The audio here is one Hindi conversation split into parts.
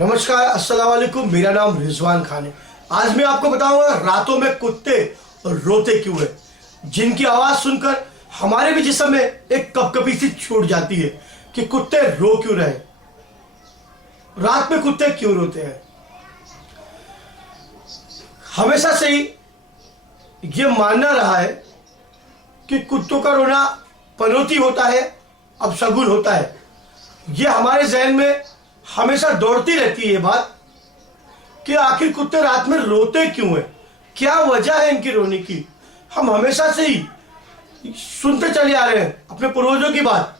नमस्कार, अस्सलाम वालेकुम। मेरा नाम रिजवान खान है। आज मैं आपको बताऊंगा रातों में कुत्ते रोते क्यों है, जिनकी आवाज सुनकर हमारे भी जिस्म में एक कपकपी सी छूट जाती है कि कुत्ते रो क्यों रहे, रात में कुत्ते क्यों रोते हैं। हमेशा से ही ये मानना रहा है कि कुत्तों का रोना पनौती होता है, अपशगुन होता है। ये हमारे जहन में हमेशा दौड़ती रहती है ये बात कि आखिर कुत्ते रात में रोते क्यों हैं, क्या वजह है इनकी रोने की। हम हमेशा से ही सुनते चले आ रहे हैं अपने पूर्वजों की बात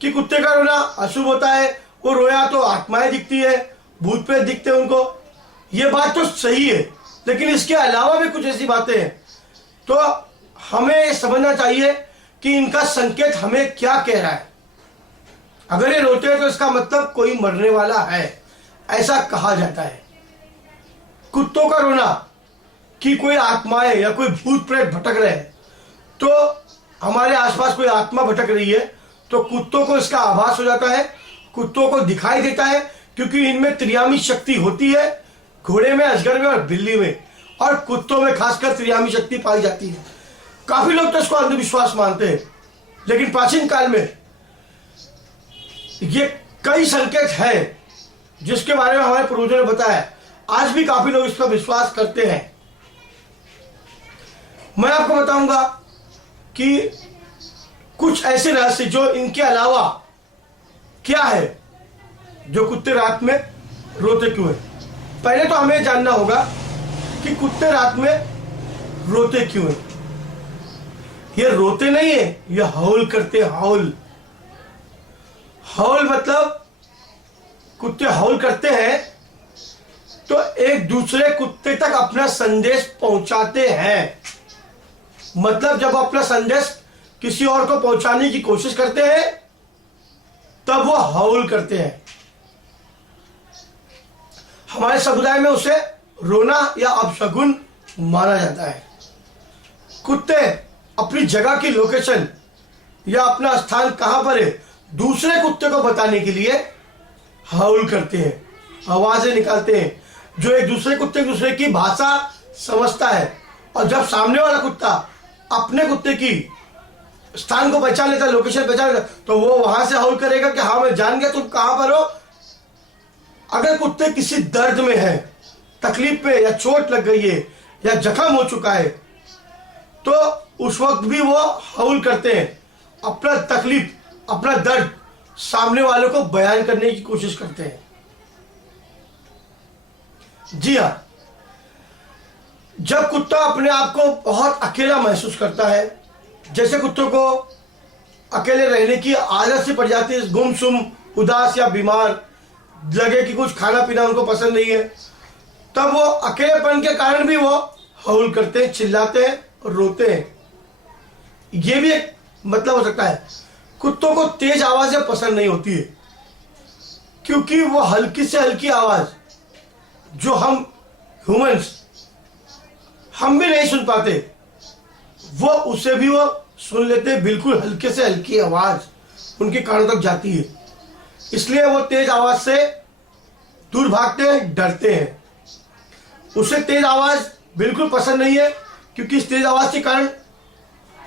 कि कुत्ते का रोना अशुभ होता है, वो रोया तो आत्माएं दिखती है, भूत प्रेत दिखते हैं उनको। ये बात तो सही है, लेकिन इसके अलावा भी कुछ ऐसी बातें हैं। तो हमें समझना चाहिए कि इनका संकेत हमें क्या कह रहा है। अगर ये रोते हैं तो इसका मतलब कोई मरने वाला है, ऐसा कहा जाता है। कुत्तों का रोना कि कोई आत्माएं या कोई भूत प्रेत भटक रहे हैं, तो हमारे आसपास कोई आत्मा भटक रही है तो कुत्तों को इसका आभास हो जाता है, कुत्तों को दिखाई देता है, क्योंकि इनमें त्रियामी शक्ति होती है। घोड़े में, अजगर में और बिल्ली में, और कुत्तों में खासकर त्रियामी शक्ति पाई जाती है। काफी लोग तो इसको अंधविश्वास मानते हैं, लेकिन प्राचीन काल में ये कई संकेत है जिसके बारे में हमारे पूर्वजों ने बताया। आज भी काफी लोग इस पर विश्वास करते हैं। मैं आपको बताऊंगा कि कुछ ऐसे रहस्य जो इनके अलावा क्या है, जो कुत्ते रात में रोते क्यों हैं। पहले तो हमें जानना होगा कि कुत्ते रात में रोते क्यों हैं। ये रोते नहीं है, ये हौल करते हैं। हौल हौल मतलब कुत्ते हौल करते हैं तो एक दूसरे कुत्ते तक अपना संदेश पहुंचाते हैं। मतलब जब अपना संदेश किसी और को पहुंचाने की कोशिश करते हैं तब वो हौल करते हैं। हमारे समुदाय में उसे रोना या अपशगुन माना जाता है। कुत्ते अपनी जगह की लोकेशन या अपना स्थान कहां पर है दूसरे कुत्ते को बताने के लिए हौल करते हैं, आवाजें निकालते हैं, जो एक दूसरे की भाषा समझता है। और जब सामने वाला कुत्ता अपने कुत्ते की स्थान को पहचान लेता है, लोकेशन पहचान लेता, तो वो वहां से हौल करेगा कि हाँ मैं जान गया तुम कहां पर हो। अगर कुत्ते किसी दर्द में है, तकलीफ में, या चोट लग गई है या जख्म हो चुका है, तो उस वक्त भी वो हौल करते हैं। अपना तकलीफ, अपना दर्द सामने वालों को बयान करने की कोशिश करते हैं। जी हाँ, जब कुत्ता अपने आप को बहुत अकेला महसूस करता है, जैसे कुत्तों को अकेले रहने की आदत से पड़ जाती है, गुमसुम, उदास या बीमार लगे कि कुछ खाना पीना उनको पसंद नहीं है, तब वो अकेलेपन के कारण भी वो हौल करते हैं, चिल्लाते हैं और रोते हैं। ये भी एक मतलब हो सकता है। कुत्तों को तेज आवाजें पसंद नहीं होती है, क्योंकि वो हल्की से हल्की आवाज जो हम ह्यूमंस हम भी नहीं सुन पाते, वो उसे भी वो सुन लेते हैं। बिल्कुल हल्के से हल्की आवाज उनके कानों तक जाती है, इसलिए वो तेज आवाज से दूर भागते हैं, डरते हैं। उसे तेज आवाज बिल्कुल पसंद नहीं है, क्योंकि इस तेज आवाज के कारण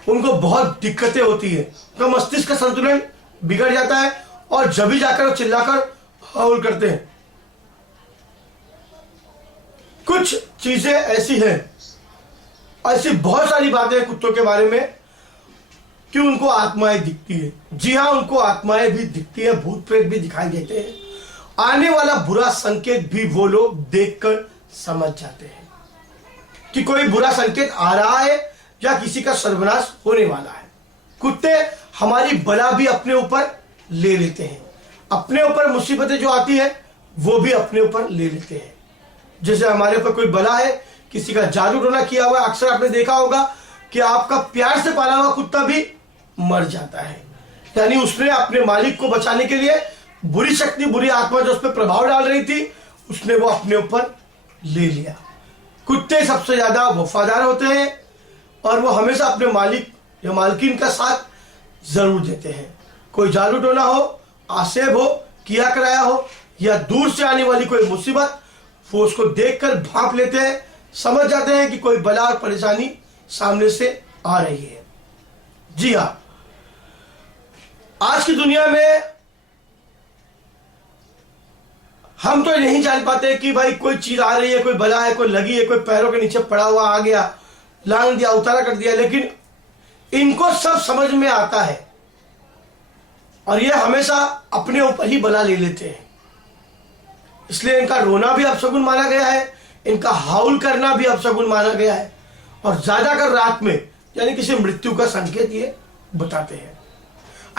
उनको बहुत दिक्कतें होती है, तो मस्तिष्क का संतुलन बिगड़ जाता है और जब भी जाकर वो चिल्लाकर हौल करते हैं। कुछ चीजें ऐसी हैं, ऐसी बहुत सारी बातें हैं कुत्तों के बारे में कि उनको आत्माएं दिखती है। जी हाँ, उनको आत्माएं भी दिखती है, भूत प्रेत भी दिखाई देते हैं। आने वाला बुरा संकेत भी वो लोग देखकर समझ जाते हैं कि कोई बुरा संकेत आ रहा है या किसी का सर्वनाश होने वाला है। कुत्ते हमारी बला भी अपने ऊपर ले लेते हैं, अपने ऊपर मुसीबतें जो आती है वो भी अपने ऊपर ले लेते हैं। जैसे हमारे ऊपर कोई बला है, किसी का जादू टोना किया हुआ है, अक्सर आपने देखा होगा कि आपका प्यार से पाला हुआ कुत्ता भी मर जाता है। यानी उसने अपने मालिक को बचाने के लिए बुरी शक्ति, बुरी आत्मा जो उस पर प्रभाव डाल रही थी, उसने वो अपने ऊपर ले लिया। कुत्ते सबसे ज्यादा वफादार होते हैं और वो हमेशा अपने मालिक या मालकिन का साथ जरूर देते हैं। कोई जादू टोना हो, आसेब हो, किया कराया हो या दूर से आने वाली कोई मुसीबत, वो उसको देखकर भांप लेते हैं, समझ जाते हैं कि कोई बला और परेशानी सामने से आ रही है। जी हाँ, आज की दुनिया में हम तो नहीं जान पाते कि भाई कोई चीज आ रही है, कोई बला है, कोई लगी है, कोई पैरों के नीचे पड़ा हुआ आ गया, लांग दिया, उतारा कर दिया, लेकिन इनको सब समझ में आता है और ये हमेशा अपने ऊपर ही बला ले लेते हैं। इसलिए इनका रोना भी अपशगुन माना गया है, इनका हाउल करना भी अपशगुन माना गया है, और ज्यादातर रात में यानी किसी मृत्यु का संकेत ये बताते हैं।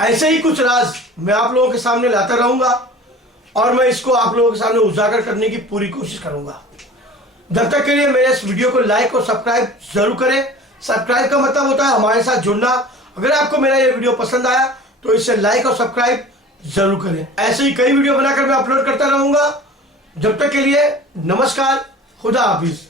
ऐसे ही कुछ राज मैं आप लोगों के सामने लाता रहूंगा और मैं इसको आप लोगों के सामने उजागर करने की पूरी कोशिश करूंगा। जब तक के लिए मेरे इस वीडियो को लाइक और सब्सक्राइब जरूर करें। सब्सक्राइब का मतलब होता है हमारे साथ जुड़ना। अगर आपको मेरा ये वीडियो पसंद आया तो इसे लाइक और सब्सक्राइब जरूर करें। ऐसे ही कई वीडियो बनाकर मैं अपलोड करता रहूंगा। जब तक के लिए नमस्कार, खुदा हाफिज।